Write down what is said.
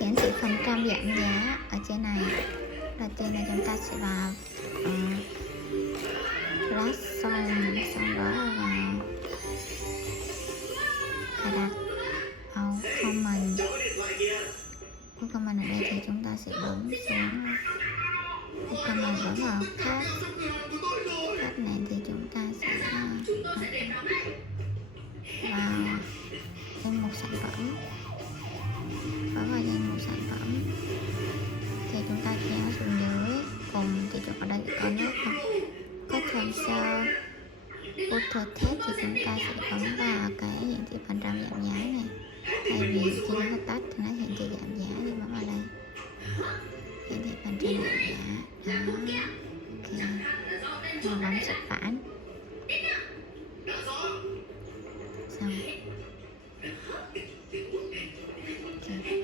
hiển thị phần trăm giảm giá ở trên này. Đầu tiên là chúng ta sẽ vào plus xong đó là vào cài đặt comment. Comment ở đây thì chúng ta sẽ bấm xuống comment, bấm vào khác này thì chúng ta sẽ vào danh mục sản phẩm, bấm vào danh mục sản phẩm thì chúng ta kéo xuống dưới cùng thì ở đây có nút có tham sao auto test thì chúng ta sẽ bấm vào cái hiển thị phần trăm giảm giá này. Thay vì khi nó tắt thì nó hiển thị giảm giá thì bấm vào đây hiển thị phần trăm giảm giá đó. Ok, rồi bấm xuất bản xong. Okay.